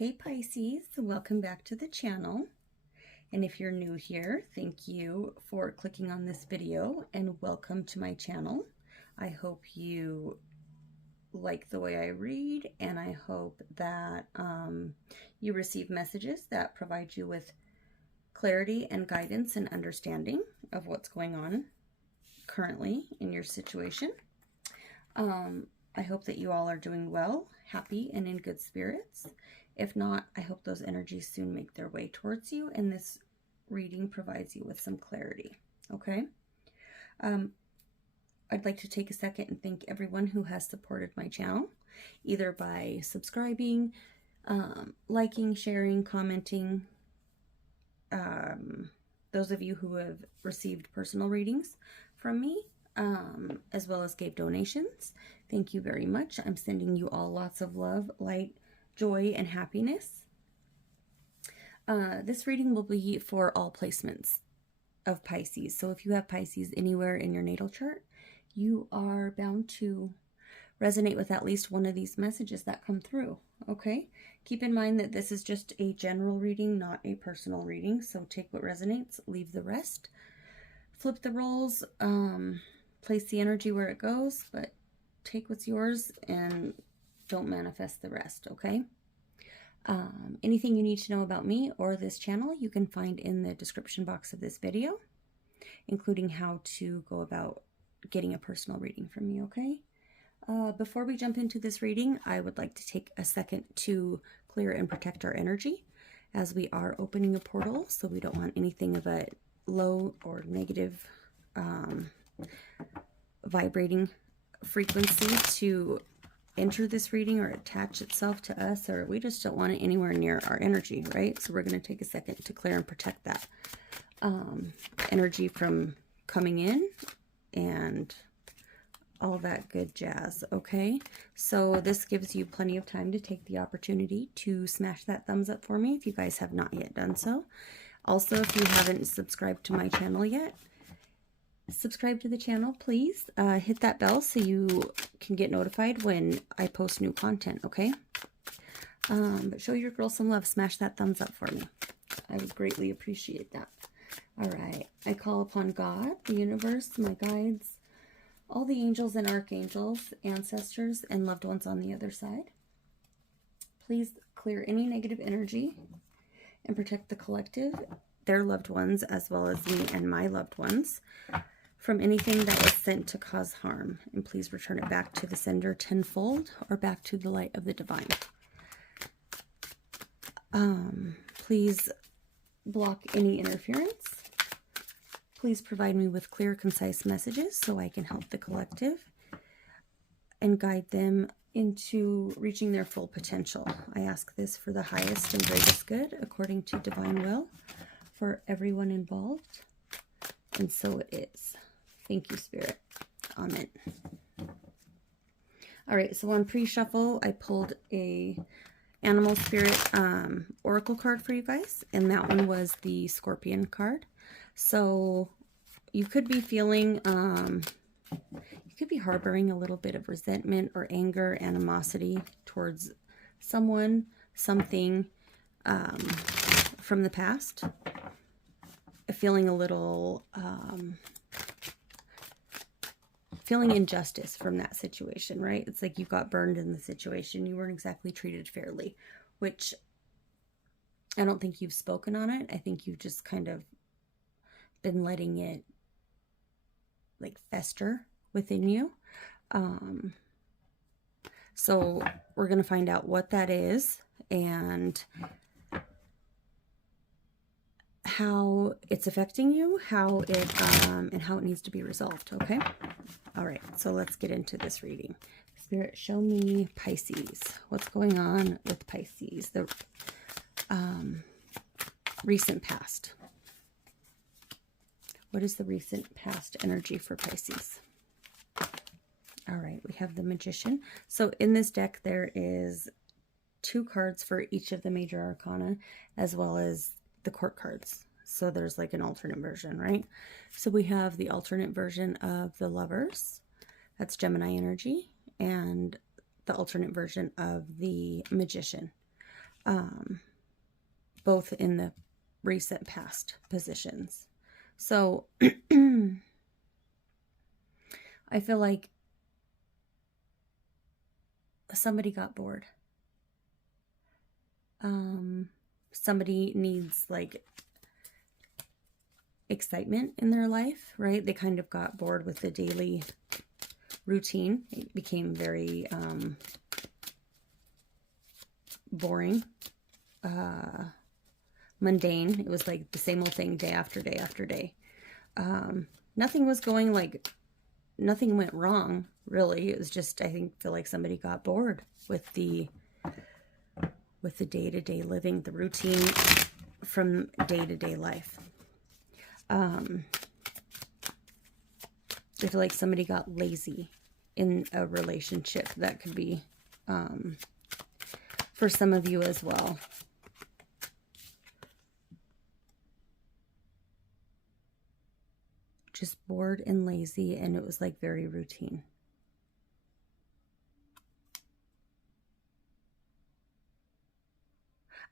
Hey Pisces, welcome back to the channel. And if you're new here, thank you for clicking on this video and welcome to my channel. I hope you like the way I read, and I hope that you receive messages that provide you with clarity and guidance and understanding of what's going on currently in your situation. I hope that you all are doing well, happy, and in good spirits. If not, I hope those energies soon make their way towards you, and this reading provides you with some clarity, okay? I'd like to take a second and thank everyone who has supported my channel, either by subscribing, liking, sharing, commenting. Those of you who have received personal readings from me, as well as gave donations, thank you very much. I'm sending you all lots of love, light, joy, and happiness. This reading will be for all placements of Pisces. So if you have Pisces anywhere in your natal chart, you are bound to resonate with at least one of these messages that come through, okay? Keep in mind that this is just a general reading, not a personal reading. So take what resonates, leave the rest. Flip the roles, place the energy where it goes, but take what's yours and don't manifest the rest, okay? Anything you need to know about me or this channel, you can find in the description box of this video, including how to go about getting a personal reading from me, okay? Before we jump into this reading, I would like to take a second to clear and protect our energy, as we are opening a portal, so we don't want anything of a low or negative vibrating frequency to enter this reading or attach itself to us, or we just don't want it anywhere near our energy, right? So we're going to take a second to clear and protect that energy from coming in and all that good jazz, okay? So this gives you plenty of time to take the opportunity to smash that thumbs up for me if you guys have not yet done so. Also, if you haven't subscribed to my channel yet, subscribe to the channel, please. Hit that bell so you can get notified when I post new content, okay? But show your girl some love. Smash that thumbs up for me. I would greatly appreciate that. All right. I call upon God, the universe, my guides, all the angels and archangels, ancestors, and loved ones on the other side. Please clear any negative energy and protect the collective, their loved ones, as well as me and my loved ones, from anything that was sent to cause harm. And please return it back to the sender tenfold or back to the light of the divine. Please block any interference. Please provide me with clear, concise messages so I can help the collective and guide them into reaching their full potential. I ask this for the highest and greatest good, according to divine will, for everyone involved. And so it is. Thank you, Spirit. Amen. All right, so on pre-shuffle, I pulled a animal spirit oracle card for you guys, and that one was the Scorpion card. So you could be feeling, you could be harboring a little bit of resentment or anger, animosity towards someone, something from the past. Feeling a little, feeling injustice from that situation, right? It's like you got burned in the situation. You weren't exactly treated fairly, which I don't think you've spoken on it. I think you've just kind of been letting it like fester within you. So we're going to find out what that is and how it's affecting you, how it and how it needs to be resolved, okay? All right, so let's get into this reading. Spirit, show me Pisces. What's going on with Pisces? The recent past. What is the recent past energy for Pisces? All right, we have the Magician. So in this deck, there is 2 cards for each of the major arcana, as well as the court cards. So there's like an alternate version, right? So we have the alternate version of the Lovers. That's Gemini energy. And the alternate version of the Magician. both in the recent past positions. So I feel like somebody got bored. Somebody needs like excitement in their life, right? They kind of got bored with the daily routine. It became very boring, mundane. It was like the same old thing day after day after day. Nothing was going like, nothing went wrong, really. It was just, I feel like somebody got bored with the day-to-day living, the routine from day-to-day life. I feel like somebody got lazy in a relationship. That could be for some of you as well. Just bored and lazy, and it was like very routine.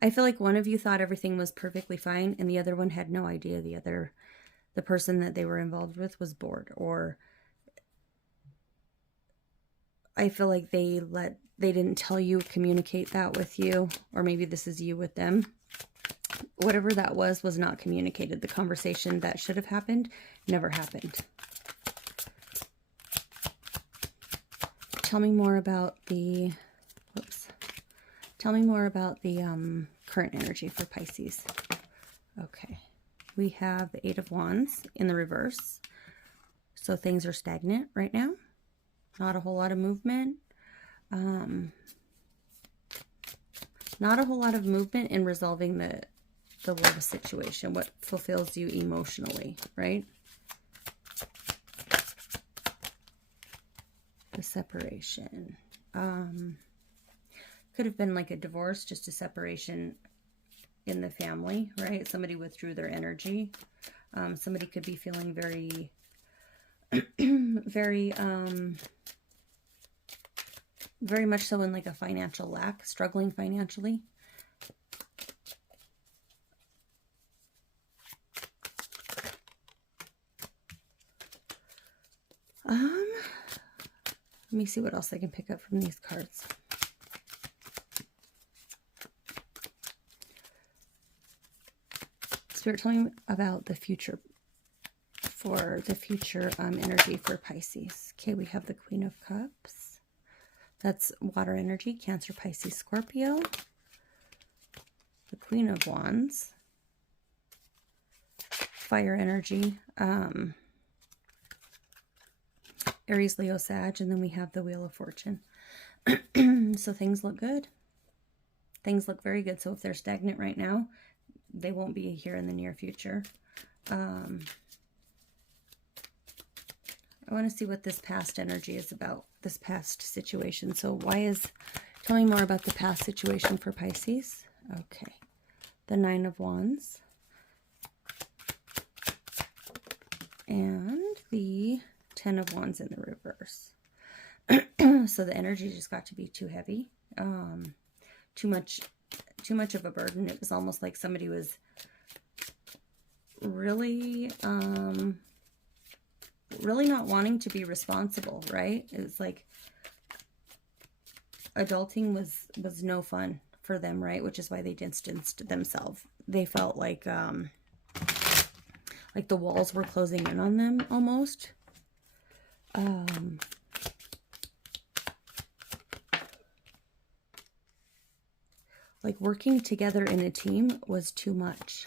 I feel like one of you thought everything was perfectly fine, and the other one had no idea the person that they were involved with was bored. Or I feel like they didn't tell you, communicate that with you, or maybe this is you with them. Whatever that was not communicated. The conversation that should have happened never happened. Tell me more about the, tell me more about the current energy for Pisces. Okay. We have the Eight of Wands in the reverse. So things are stagnant right now. Not a whole lot of movement. Not a whole lot of movement in resolving the love situation, what fulfills you emotionally, right? The separation. Could have been like a divorce, just a separation in the family, right? Somebody withdrew their energy. Somebody could be feeling very, very much so in like a financial lack, struggling financially. Let me see what else I can pick up from these cards. Spirit, tell me about the future, energy for Pisces. Okay, we have the Queen of Cups. That's water energy, Cancer, Pisces, Scorpio. The Queen of Wands. Fire energy, Aries, Leo, Sag, and then we have the Wheel of Fortune. So things look good. Things look very good. So if they're stagnant right now, they won't be here in the near future. I want to see what this past energy is about, this past situation. So tell me more about the past situation for Pisces. Okay. The Nine of Wands. And the 10 of Wands in the reverse. So the energy just got to be too heavy. Too much of a burden. It was almost like somebody was really not wanting to be responsible, right? It was like adulting was no fun for them, right? Which is why they distanced themselves. They felt like the walls were closing in on them almost. Like working together in a team was too much.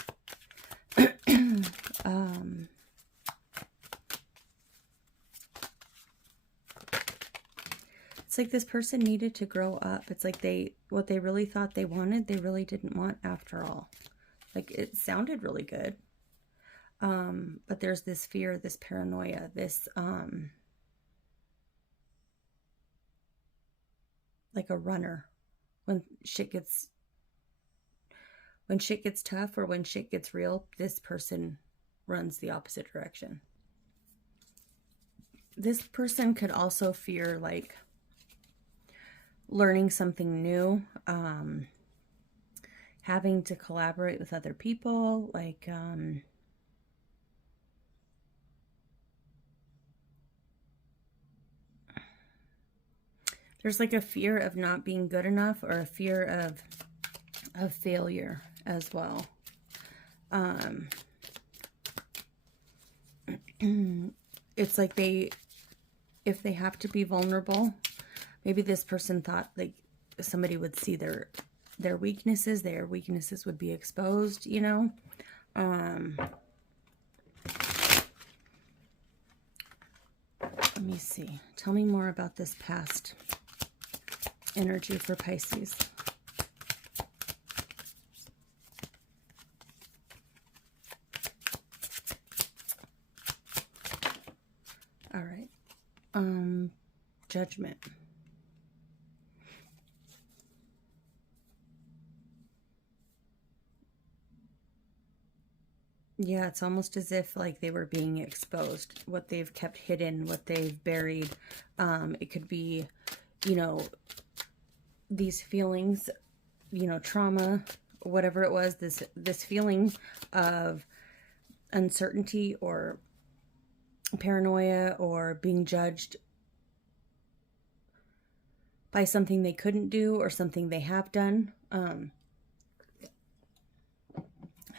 It's like this person needed to grow up. It's like what they really thought they wanted, they really didn't want after all. Like it sounded really good. But there's this fear, this paranoia, this like a runner when shit gets tough or when shit gets real, this person runs the opposite direction. This person could also fear like learning something new, having to collaborate with other people, like there's like a fear of not being good enough, or a fear of failure as well. It's like if they have to be vulnerable, maybe this person thought like somebody would see their weaknesses, would be exposed, you know. Let me see. Tell me more about this past energy for Pisces. All right. Judgment. Yeah, it's almost as if like they were being exposed, what they've kept hidden, what they've buried. It could be, you know, these feelings, you know, trauma, whatever it was, this feeling of uncertainty or paranoia or being judged by something they couldn't do or something they have done.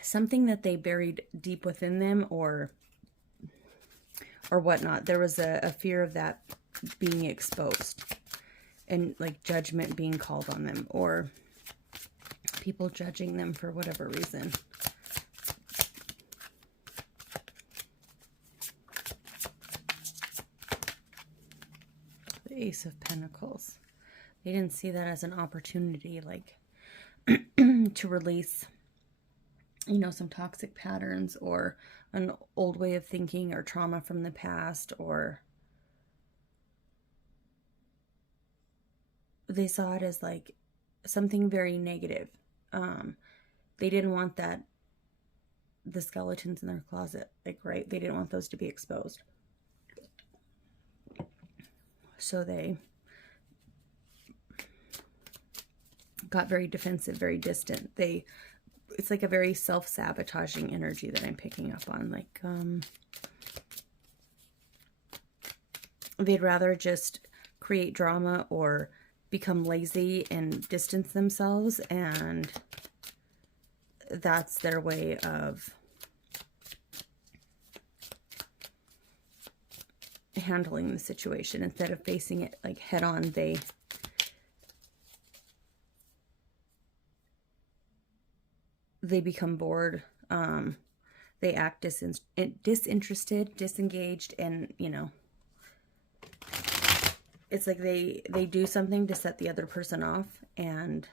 Something that they buried deep within them or whatnot. There was a fear of that being exposed and like judgment being called on them or people judging them for whatever reason. The Ace of Pentacles. They didn't see that as an opportunity, like to release, you know, some toxic patterns or an old way of thinking or trauma from the past, or they saw it as like something very negative. They didn't want that, the skeletons in their closet, like, right? They didn't want those to be exposed. So they got very defensive, very distant. It's like a very self-sabotaging energy that I'm picking up on. Like, they'd rather just create drama or become lazy and distance themselves, and that's their way of handling the situation. Instead of facing it like head on, they become bored. They act disinterested, disengaged, and, you know, it's like they do something to set the other person off and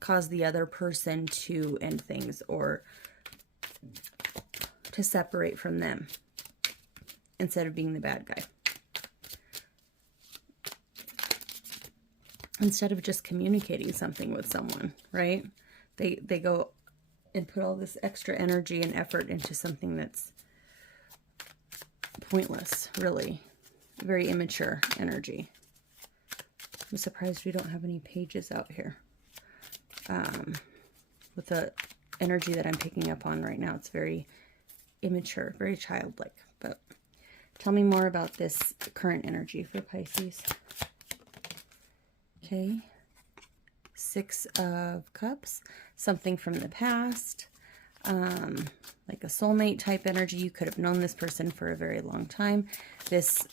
cause the other person to end things or to separate from them instead of being the bad guy. Instead of just communicating something with someone, right? They go and put all this extra energy and effort into something that's pointless, really. Very immature energy. I'm surprised we don't have any pages out here. With the energy that I'm picking up on right now, it's very immature, very childlike. But tell me more about this current energy for Pisces. Okay. Six of Cups. Something from the past. Like a soulmate type energy. You could have known this person for a very long time. This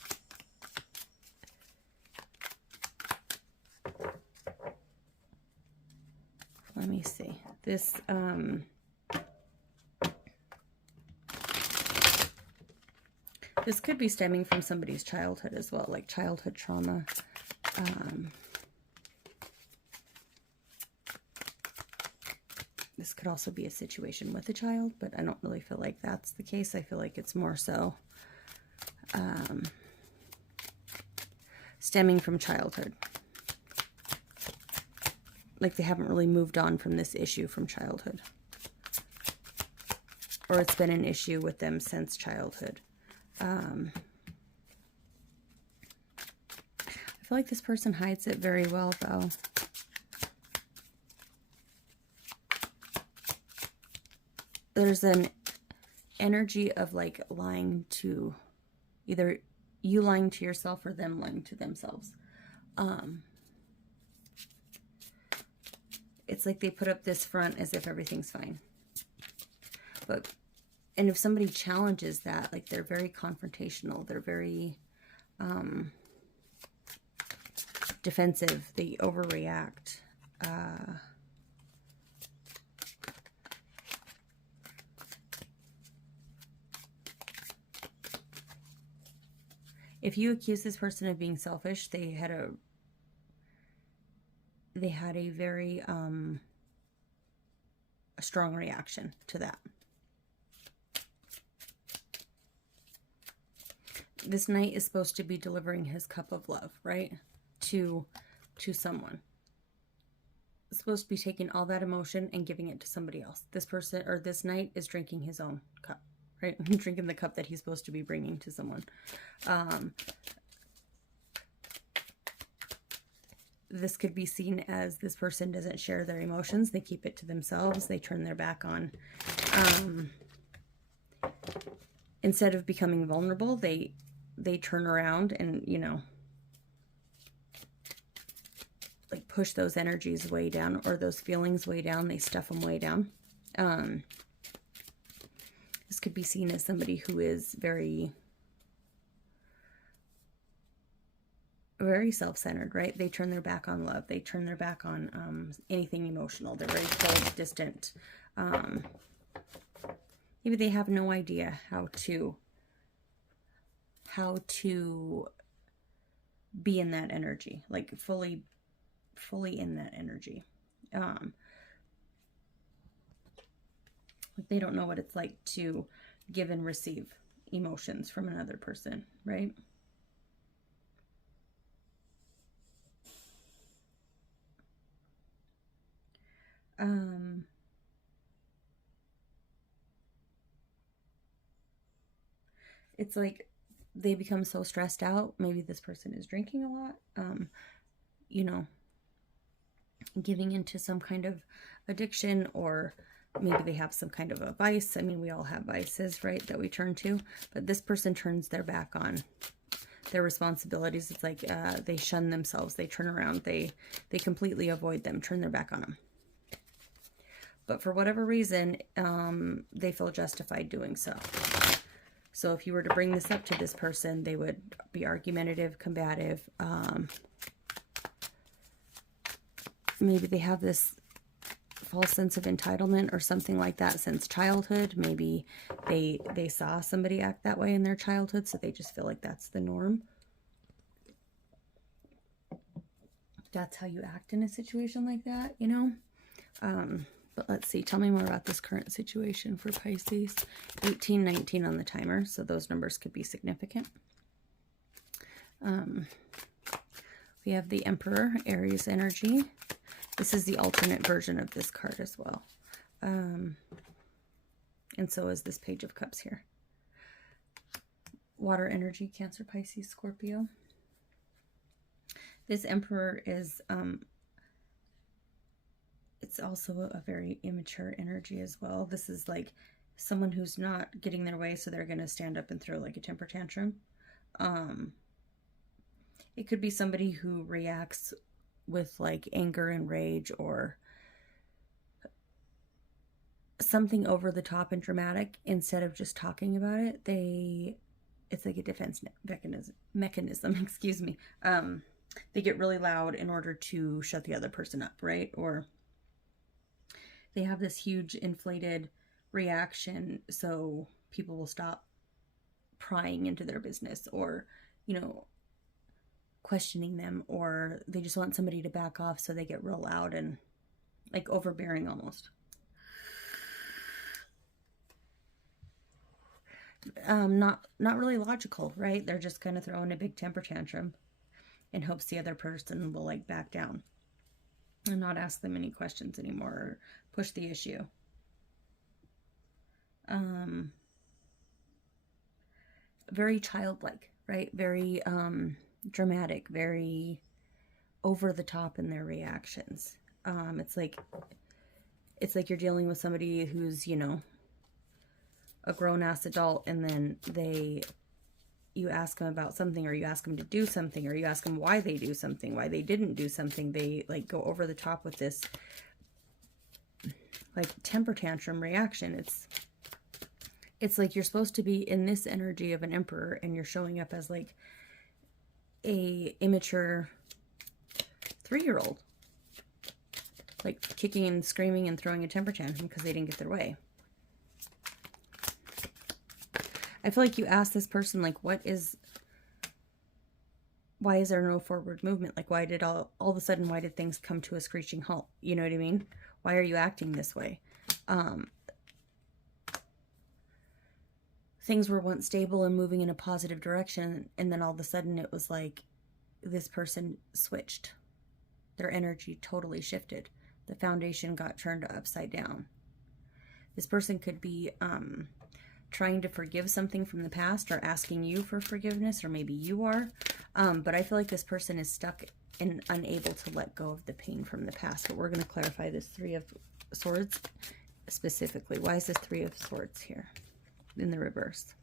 let me see. This this could be stemming from somebody's childhood as well, like childhood trauma. This could also be a situation with a child, but I don't really feel like that's the case. I feel like it's more so stemming from childhood. Like they haven't really moved on from this issue from childhood. Or it's been an issue with them since childhood. I feel like this person hides it very well, though. there's an energy of like lying to, either you lying to yourself or them lying to themselves. It's like they put up this front as if everything's fine. And if somebody challenges that, like they're very confrontational, they're very defensive, they overreact. If you accuse this person of being selfish, they had a very a strong reaction to that. This knight is supposed to be delivering his cup of love, right? To someone. It's supposed to be taking all that emotion and giving it to somebody else. This person, or this knight, is drinking his own cup, right? Drinking the cup that he's supposed to be bringing to someone. This could be seen as this person doesn't share their emotions. They keep it to themselves. They turn their back on. Instead of becoming vulnerable, they turn around and, you know, like push those energies way down, or those feelings way down. They stuff them way down. This could be seen as somebody who is very self-centered, right? They turn their back on love. They turn their back on anything emotional. They're very cold, distant. Maybe they have no idea how to be in that energy, like fully in that energy. They don't know what it's like to give and receive emotions from another person, right? It's like they become so stressed out. Maybe this person is drinking a lot, you know, giving into some kind of addiction, or maybe they have some kind of a vice. I mean, we all have vices, right, that we turn to, but this person turns their back on their responsibilities. It's like they shun themselves. They turn around. They completely avoid them, turn their back on them. But for whatever reason, they feel justified doing so. So if you were to bring this up to this person, they would be argumentative, combative. Maybe they have this false sense of entitlement or something like that since childhood. Maybe they saw somebody act that way in their childhood, so they just feel like that's the norm. That's how you act in a situation like that, you know? But let's see. Tell me more about this current situation for Pisces. 18, 19 on the timer, so those numbers could be significant. We have the Emperor, Aries energy. This is the alternate version of this card as well. And so is this Page of Cups here. Water energy, Cancer, Pisces, Scorpio. This Emperor is... it's also a very immature energy as well. This is like someone who's not getting their way, so they're going to stand up and throw like a temper tantrum. It could be somebody who reacts with like anger and rage, or something over the top and dramatic. Instead of just talking about it, it's like a defense mechanism, excuse me. They get really loud in order to shut the other person up, right? Or they have this huge inflated reaction, so people will stop prying into their business, or, you know, questioning them, or they just want somebody to back off, so they get real loud and like overbearing almost. Not really logical, right? They're just kind of throwing a big temper tantrum in hopes the other person will like back down and not ask them any questions anymore, or push the issue. Very childlike, right? Very dramatic, very over the top in their reactions. It's like you're dealing with somebody who's, you know, a grown-ass adult, and then you ask them about something, or you ask them to do something, or you ask them why they do something, why they didn't do something. They like go over the top with this like temper tantrum reaction. It's like you're supposed to be in this energy of an emperor, and you're showing up as like a immature 3-year-old, like kicking and screaming and throwing a temper tantrum because they didn't get their way. I feel like you ask this person, like, why is there no forward movement? Like, why did all of a sudden, why did things come to a screeching halt? You know what I mean? Why are you acting this way? Things were once stable and moving in a positive direction, and then all of a sudden it was like this person switched. Their energy totally shifted. The foundation got turned upside down. This person could be trying to forgive something from the past, or asking you for forgiveness, or maybe you are. But I feel like this person is stuck and unable to let go of the pain from the past. But we're going to clarify this 3 of Swords specifically. Why is this 3 of Swords here in the reverse?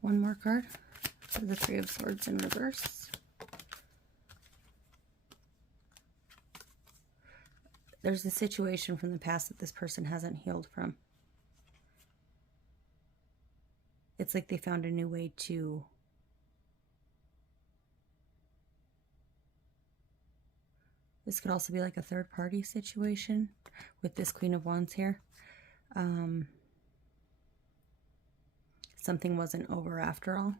One more card for the 3 of Swords in reverse. There's a situation from the past that this person hasn't healed from. It's like they found a new way to this could also be like a third-party situation with this Queen of Wands here. Something wasn't over after all.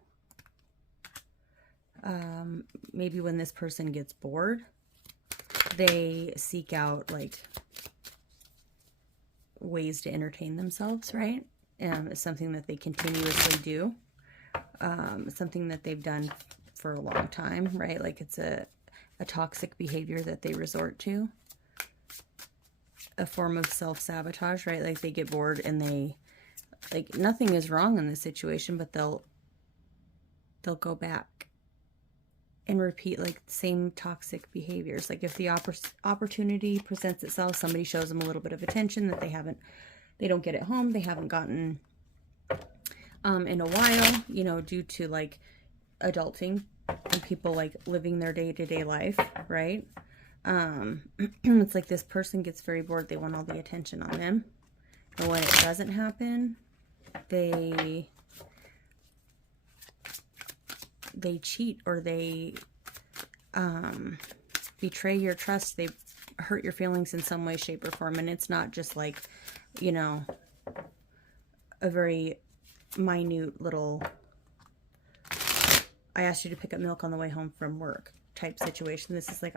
Maybe when this person gets bored, they seek out like ways to entertain themselves, right? It's something that they continuously do. Something that they've done for a long time, right? Like it's a toxic behavior that they resort to. A form of self-sabotage, right? Like they get bored and they, like, nothing is wrong in this situation, but they'll go back and repeat like the same toxic behaviors. Like if the opportunity presents itself, somebody shows them a little bit of attention that they don't get at home, they haven't gotten in a while, you know, due to like adulting and people like living their day-to-day life, right? It's like this person gets very bored. They want all the attention on them. And when it doesn't happen, they cheat, or they betray your trust. They hurt your feelings in some way, shape, or form. And it's not just like, you know, a very minute little, I asked you to pick up milk on the way home from work type situation. This is like,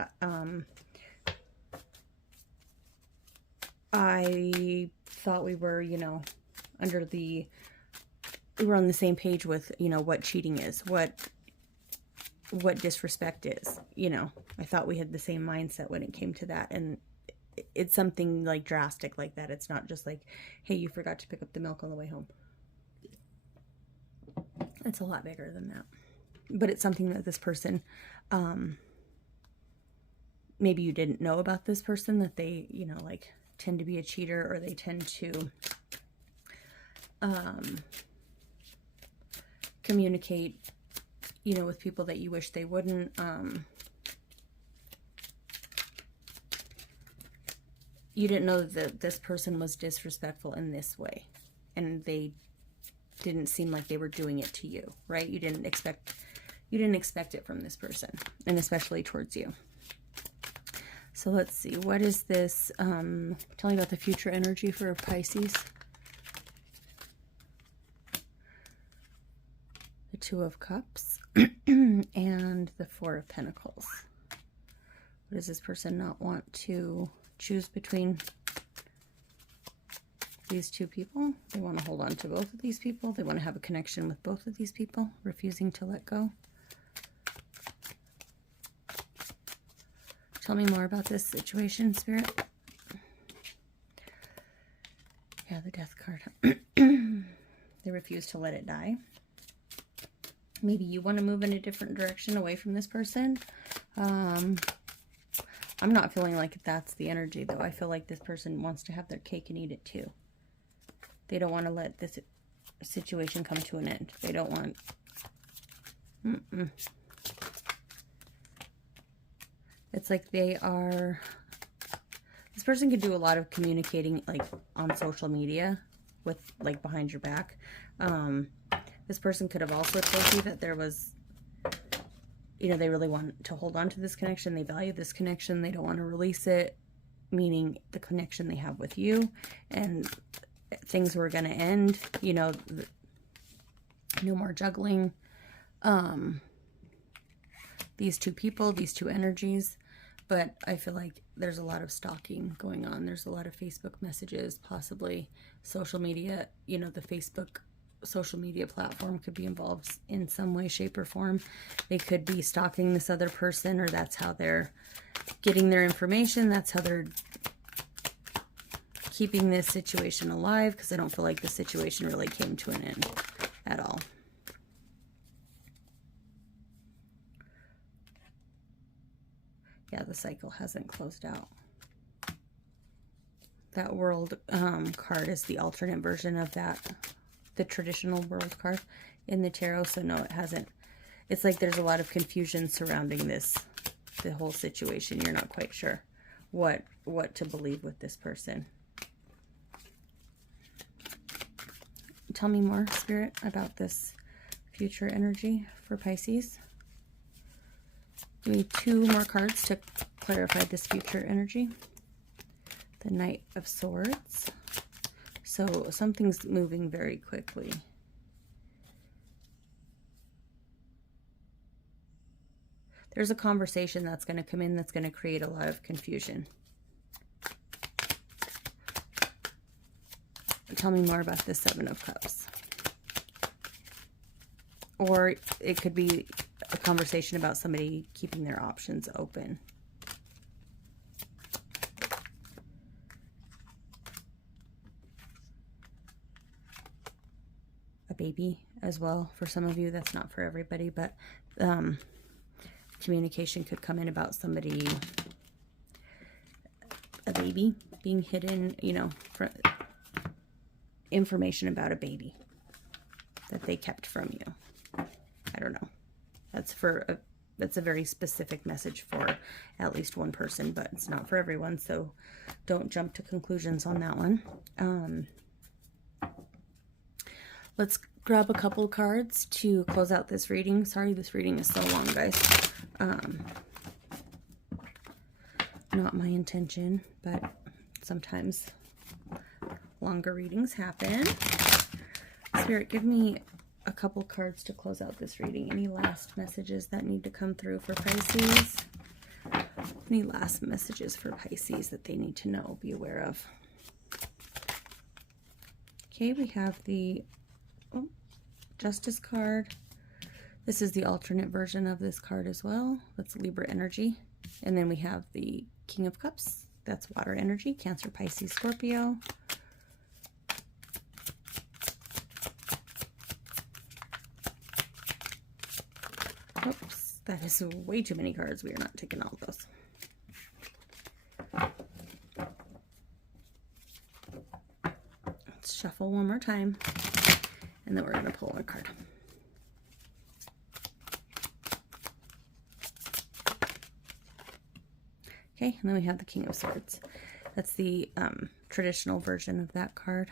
I thought we were, you know, we were on the same page with, you know, what cheating is, what disrespect is, you know. I thought we had the same mindset when it came to that. And it's something like drastic like that. It's not just like, hey, you forgot to pick up the milk on the way home. It's a lot bigger than that. But it's something that this person, maybe you didn't know about this person, that they, you know, like tend to be a cheater, or they tend to communicate, you know, with people that you wish they wouldn't. You didn't know that this person was disrespectful in this way, and they didn't seem like they were doing it to you, right? You didn't expect it from this person, and especially towards you. So let's see, what is this? Tell me about the future energy for Pisces. The 2 of Cups and the 4 of Pentacles. What does this person not want to choose between these 2 people? They want to hold on to both of these people. They want to have a connection with both of these people, refusing to let go. Tell me more about this situation, Spirit. Yeah, the Death card. They refuse to let it die. Maybe you want to move in a different direction away from this person. I'm not feeling like that's the energy, though. I feel like this person wants to have their cake and eat it, too. They don't want to let this situation come to an end. They don't want... It's like they are... This person could do a lot of communicating, like, on social media with, like, behind your back. This person could have also told you that there was, you know, they really want to hold on to this connection. They value this connection. They don't want to release it, meaning the connection they have with you. And things were going to end, you know, no more juggling. These two people, these two energies. But I feel like there's a lot of stalking going on. There's a lot of Facebook messages, possibly social media. You know, the Facebook social media platform could be involved in some way, shape, or form. They could be stalking this other person, or that's how they're getting their information. That's how they're keeping this situation alive, because I don't feel like the situation really came to an end at all. Yeah, the cycle hasn't closed out. That world card is the alternate version of that, the traditional world card in the tarot. So no, it hasn't. It's like there's a lot of confusion surrounding this, the whole situation. You're not quite sure what to believe with this person. Tell me more, Spirit, about this future energy for Pisces. Give me 2 more cards to clarify this future energy. The Knight of Swords. So something's moving very quickly. There's a conversation that's going to come in that's going to create a lot of confusion. Tell me more about the 7 of Cups. Or it could be a conversation about somebody keeping their options open. A baby as well for some of you. That's not for everybody, but communication could come in about somebody, a baby being hidden, you know, for information about a baby that they kept from you. I don't know. That's a very specific message for at least one person, but it's not for everyone, so don't jump to conclusions on that one. Let's grab a couple cards to close out this reading. Sorry, this reading is so long, guys. Not my intention, but sometimes longer readings happen. Spirit, give me a couple cards to close out this reading. Any last messages that need to come through for Pisces? Any last messages for Pisces that they need to know, be aware of? Okay, we have the Justice card. This is the alternate version of this card as well. That's Libra energy. And then we have the King of Cups. That's water energy, Cancer, Pisces, Scorpio. Oops, that is way too many cards. We are not taking all of those. Let's shuffle one more time, and then we're going to pull one card. Okay, and then we have the King of Swords. That's the traditional version of that card.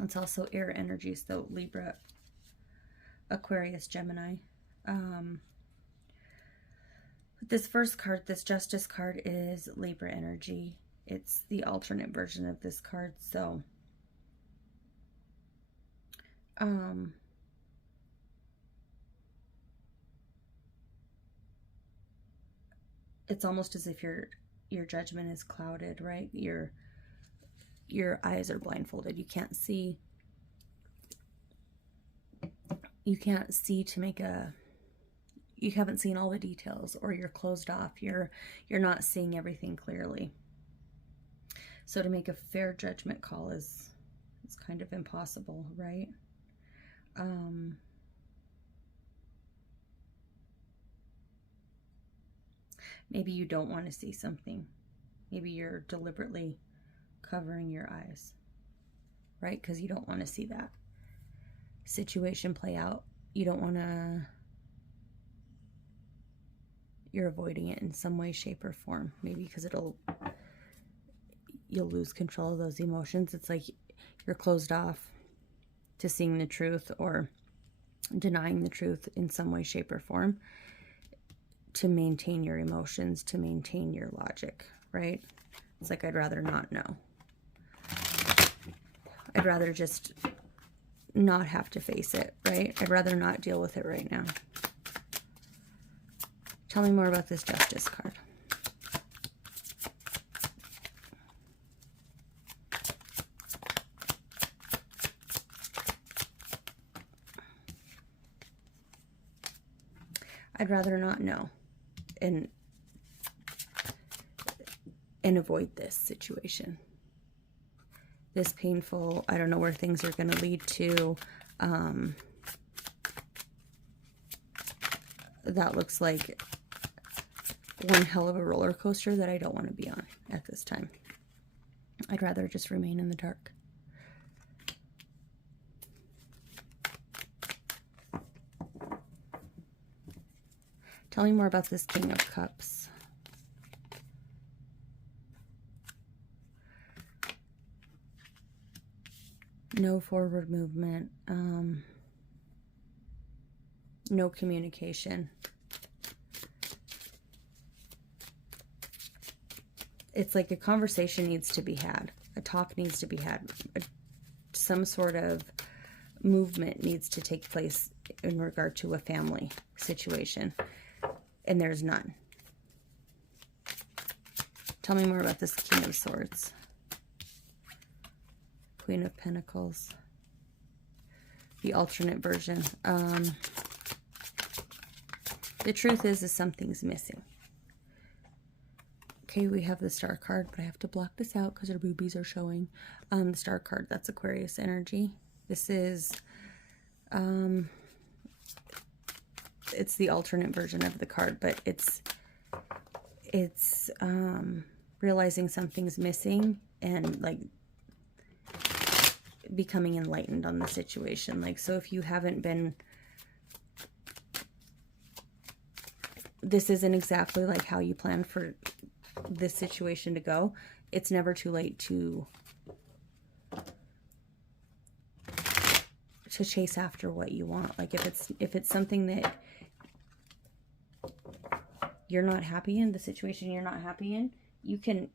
It's also air energy, so Libra, Aquarius, Gemini. But this first card, this Justice card, is Libra energy. It's the alternate version of this card, so it's almost as if your judgment is clouded, right? Your eyes are blindfolded. You can't see to make you haven't seen all the details, or you're closed off. You're not seeing everything clearly. So to make a fair judgment call is kind of impossible, right? Maybe you don't want to see something. Maybe you're deliberately covering your eyes, right? Because you don't want to see that situation play out. You don't want to, you're avoiding it in some way, shape, or form. Maybe because you'll lose control of those emotions. It's like you're closed off to seeing the truth or denying the truth in some way, shape, or form to maintain your emotions, to maintain your logic, right? It's like, I'd rather not know. I'd rather just not have to face it, right? I'd rather not deal with it right now. Tell me more about this Justice card. I'd rather not know and avoid this situation. This painful, I don't know where things are going to lead to. That looks like one hell of a roller coaster that I don't want to be on at this time. I'd rather just remain in the dark. Tell me more about this King of Cups. No forward movement. No communication. It's like a conversation needs to be had. A talk needs to be had. Some sort of movement needs to take place in regard to a family situation. And there's none. Tell me more about this King of Swords. Queen of Pentacles. The alternate version. The truth is something's missing. Okay, we have the Star card, but I have to block this out because our boobies are showing. The Star card, that's Aquarius energy. This is, it's the alternate version of the card, but it's realizing something's missing and like becoming enlightened on the situation. Like, so if you haven't been, this isn't exactly like how you planned for this situation to go, it's never too late to chase after what you want. Like if it's something that you're not happy in, the situation you're not happy in, you can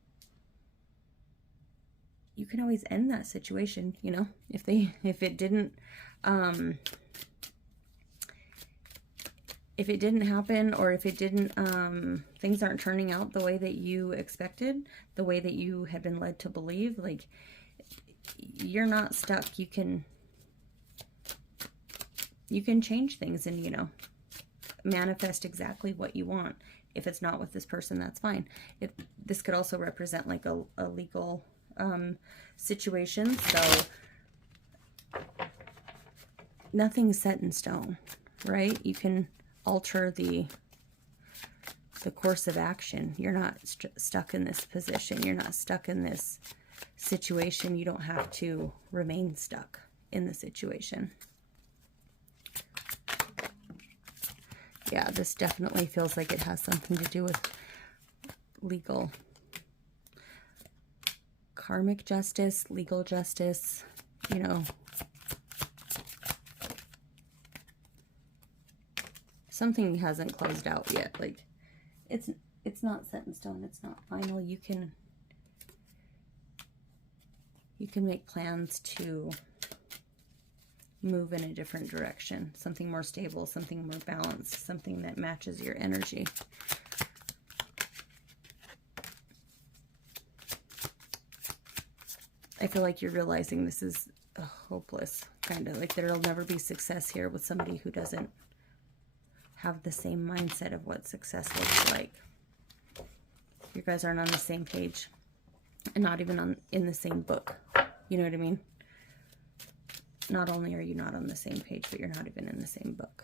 always end that situation, you know, if it didn't happen, or if it didn't, things aren't turning out the way that you expected, the way that you had been led to believe, like, you're not stuck. You can change things and, you know, manifest exactly what you want. If it's not with this person, that's fine. This could also represent like a legal situation. So nothing's set in stone, right? You can alter the course of action. You're not stuck in this position. You're not stuck in this situation. You don't have to remain stuck in the situation. Yeah, this definitely feels like it has something to do with legal, karmic justice, legal justice, you know. Something hasn't closed out yet. Like, it's not set in stone. It's not final. You can make plans to move in a different direction, something more stable, something more balanced, something that matches your energy. I feel like you're realizing this is hopeless, kind of like there'll never be success here with somebody who doesn't have the same mindset of what success looks like. You guys aren't on the same page and not even in the same book. You know what I mean? not only are you not on the same page, but you're not even in the same book.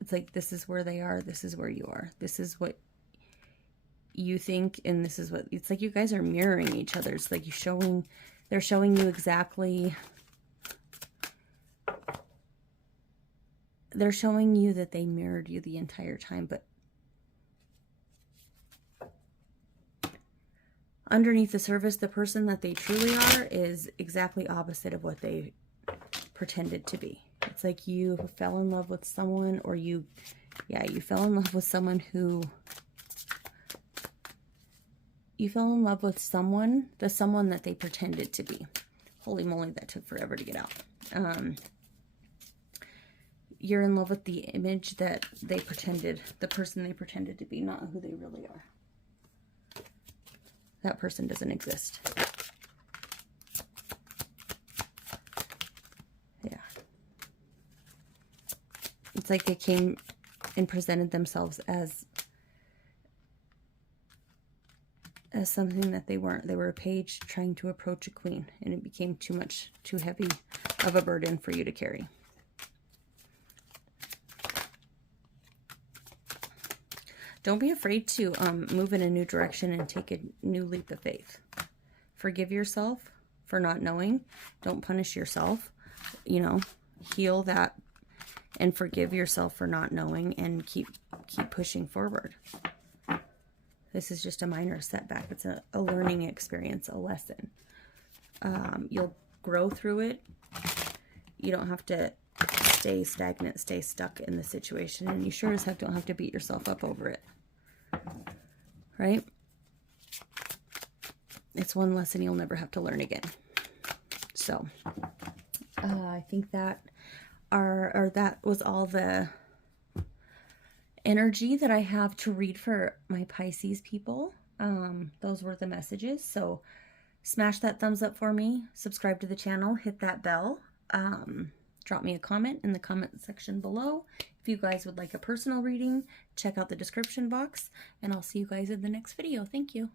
It's like, this is where they are, this is where you are. This is what you think, and this is what, it's like you guys are mirroring each other. It's like they're showing you exactly, they're showing you that they mirrored you the entire time, but underneath the surface, the person that they truly are is exactly opposite of what they pretended to be. It's like you fell in love with someone, or you fell in love with someone who, you fell in love with someone, the someone that they pretended to be. Holy moly, that took forever to get out. You're in love with the image that they pretended, the person they pretended to be, not who they really are. That person doesn't exist. Yeah. It's like they came and presented themselves as something that they weren't. They were a page trying to approach a queen, and it became too much, too heavy of a burden for you to carry. Don't be afraid to move in a new direction and take a new leap of faith. Forgive yourself for not knowing. Don't punish yourself. You know, heal that and forgive yourself for not knowing, and keep pushing forward. This is just a minor setback. It's a learning experience, a lesson. You'll grow through it. You don't have to stay stagnant, stay stuck in the situation, and you sure as heck don't have to beat yourself up over it. Right? It's one lesson you'll never have to learn again. So, I think that that was all the energy that I have to read for my Pisces people. Those were the messages. So smash that thumbs up for me, subscribe to the channel, hit that bell, drop me a comment in the comment section below. If you guys would like a personal reading, check out the description box, and I'll see you guys in the next video. Thank you.